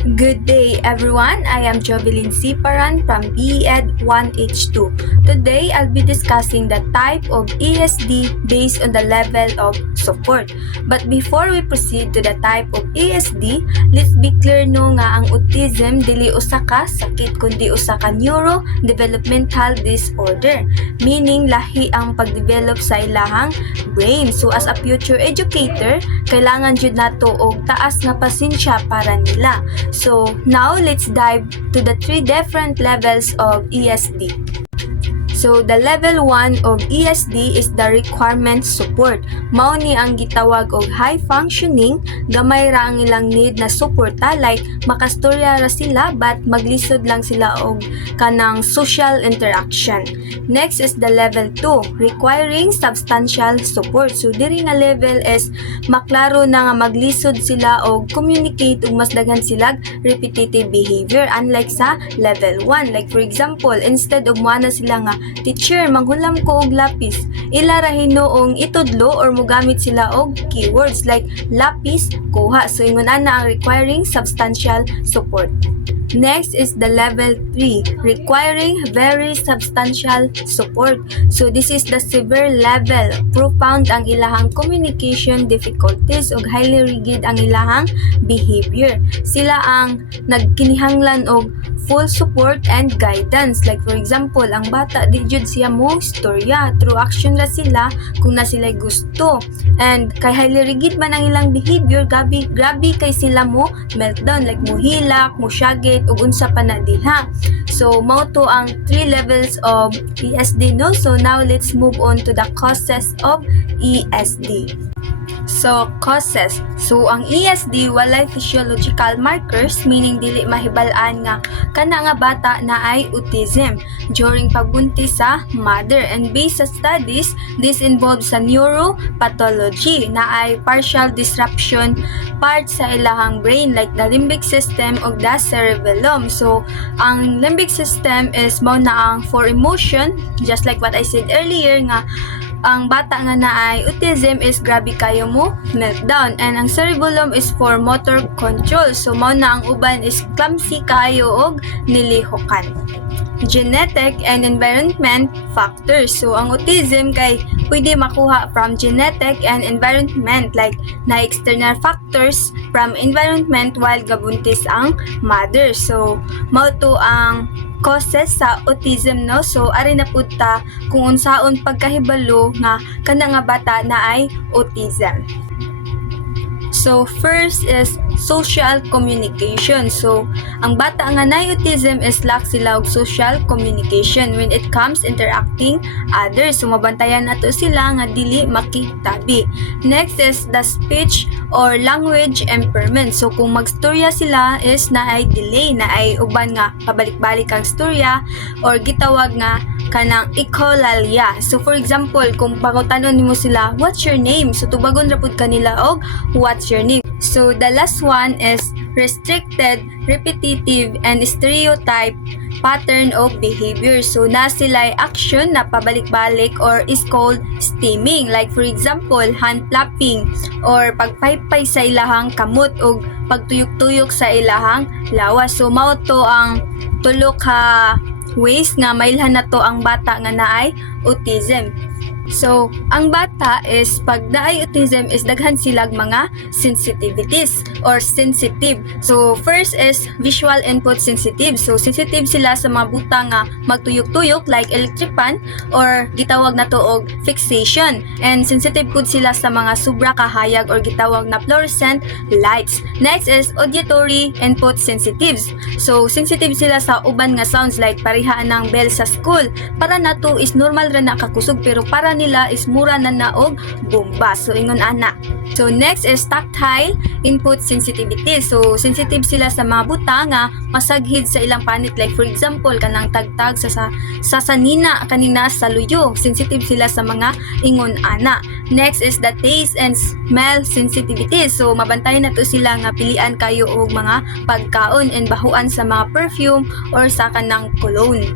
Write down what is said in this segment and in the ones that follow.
Good day everyone, I am Jovelyn Siparan from BEd 1H2. Today, I'll be discussing the type of ESD based on the level of support. But before we proceed to the type of ESD, let's be clear no nga ang autism dili usa ka sakit kundi usa ka neurodevelopmental disorder. Meaning lahi ang pagdevelop sa ilahang brain. So as a future educator, kailangan jud nato og taas nga pasensya para nila. So now let's dive to the three different levels of ESD. So, the level 1 of ESD is the requirement support. Mao ni ang gitawag og high functioning, gamay ra ang ilang need na suporta like makastorya ra sila but maglisod lang sila og kanang social interaction. Next is the level 2, requiring substantial support. So, diri nga level is maklaro na nga maglisod sila og communicate ug mas daghan silag repetitive behavior unlike sa level 1. Like for example, instead of mo na sila nga teacher, manghulam ko og lapis. Ila ra hinoong itudlo or mogamit sila og keywords like lapis, kuha. So ingon ana ang requiring substantial support. Next is the level 3, requiring very substantial support. So this is the severe level. Profound ang ilahang communication difficulties ug highly rigid ang ilahang behavior. Sila ang nagkinihanglan og full support and guidance. Like for example, ang bata di jud siya mo storya, through action ra sila kung na sila gusto. And kay highly rigid man ang ilang behavior, grabe kay sila mo meltdown like mo hilak, mo syagit ug unsa pa na diha. So mao to ang 3 levels of ESD no. So now let's move on to the causes of ESD. So, causes. So, ang ESD walay physiological markers, meaning dili mahibal-an nga kana nga bata na ay autism during pagbuntis sa mother. And based sa studies, this involves sa neuropathology na ay partial disruption part sa ilahang brain like the limbic system o the cerebellum. So, ang limbic system is mao na ang for emotion, just like what I said earlier nga ang bata nga na ay autism is grabe kayo mo meltdown, and ang cerebellum is for motor control. So mao na ang uban is clumsy kayo og nilihokan. Genetic and environment factors. So ang autism kay pwede makuha from genetic and environment like na external factors from environment while gabuntis ang mother. So mao to ang causes sa autism no. So ari na pud ta kung unsaon pagkahibalo nga kana nga bata na ay autism. So first is social communication. So ang bata nga na autism is lack sila og social communication when it comes interacting others. So mabantayan nato sila nga dili makitabi. Next is the speech or language impairment. So kung magstorya sila is na ay delay, na ay uban nga pabalik-balik ang storya or gitawag nga kanang echolalia. So for example, kung pangutanon nimo sila, what's your name? So tubagon ra pud kanila og what's your name. So the last one is restricted, repetitive, and stereotype pattern of behavior. So na sila'y action na pabalik-balik or is called stimming. Like for example, hand clapping or pagpaypay sa ilahang kamot o pagtuyok-tuyok sa ilahang lawas. So mao to ang tulo ka ways nga mailhan na to ang bata nga naay autism. So, ang bata is pag naay autism is daghan silag mga sensitivities or sensitive. So, first is visual input sensitive. So, sensitive sila sa mga buta nga magtuyok-tuyok like electric fan or gitawag na to og fixation. And sensitive pud sila sa mga sobra kahayag or gitawag na fluorescent lights. Next is auditory input sensitives. So, sensitive sila sa uban nga sounds like parihaan ng bell sa school. Para nato is normal ra na kakusog pero para nila is mura na naog bomba. So ingon ana. So next is tactile input sensitivity. So sensitive sila sa mga buta nga masaghid sa ilang panit like for example kanang tagtag sa sanina kanina sa luyo. Sensitive sila sa mga ingon ana. Next is the taste and smell sensitivity. So mabantayan nato sila nga pilian kayo og mga pagkaon and bahuan sa mga perfume or sa kanang cologne.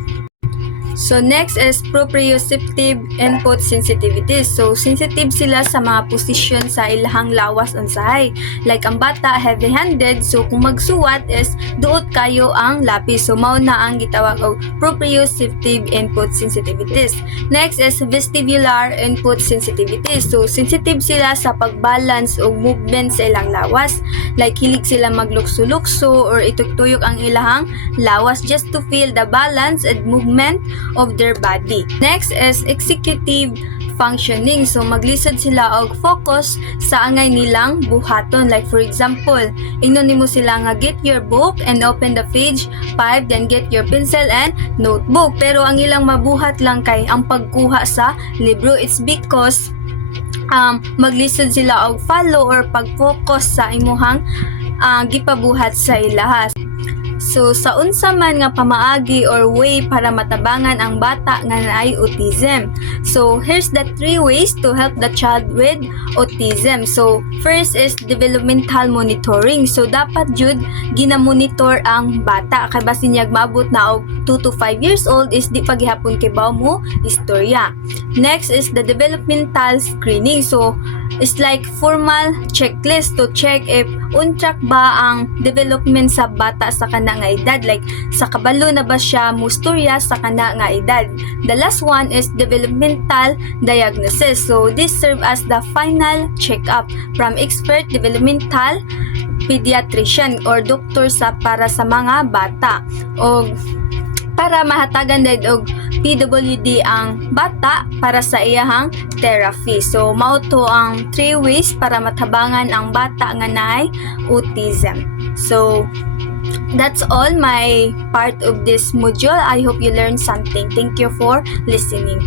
So next is proprioceptive input sensitivity. So sensitive sila sa mga posisyon sa ilahang lawas unsahay. Like ang bata heavy-handed, so kung magsuwat is duot kayo ang lapis. So mao na ang gitawag og proprioceptive input sensitivities. Next is vestibular input sensitivity. So sensitive sila sa pagbalance og movement sa ilang lawas. Like hilig sila maglukso-lukso or ituyok ang ilahang lawas just to feel the balance and movement of their body. Next is executive functioning. So maglisod sila og focus sa angay nilang buhaton. Like for example, ingnon nimo sila nga get your book and open the page 5, then get your pencil and notebook. Pero ang ilang mabuhat lang kay ang pagkuha sa libro. It's because maglisod sila og follow or pag-focus sa imuhang gipabuhat sa ilaha. So, sa unsa man nga pamaagi or way para matabangan ang bata nga naay autism. So, here's the 3 ways to help the child with autism. So, first is developmental monitoring. So, dapat jud ginamonitor ang bata kay basin niya maabot na og 2 to 5 years old is di pa gihapon kay baw mo istorya. Next is the developmental screening. So, it's like formal checklist to check if on track ba ang development sa bata sa kana nga edad, like sa kabalo na ba siya mustorya sa kana nga edad. The last one is developmental diagnosis. So this serve as the final check-up from expert developmental pediatrician or doktor sa para sa mga bata o para mahatagan dahil og PWD ang bata para sa iyahang therapy. So, mao to ang 3 ways para matabangan ang bata nga naay autism. So, that's all my part of this module. I hope you learned something. Thank you for listening.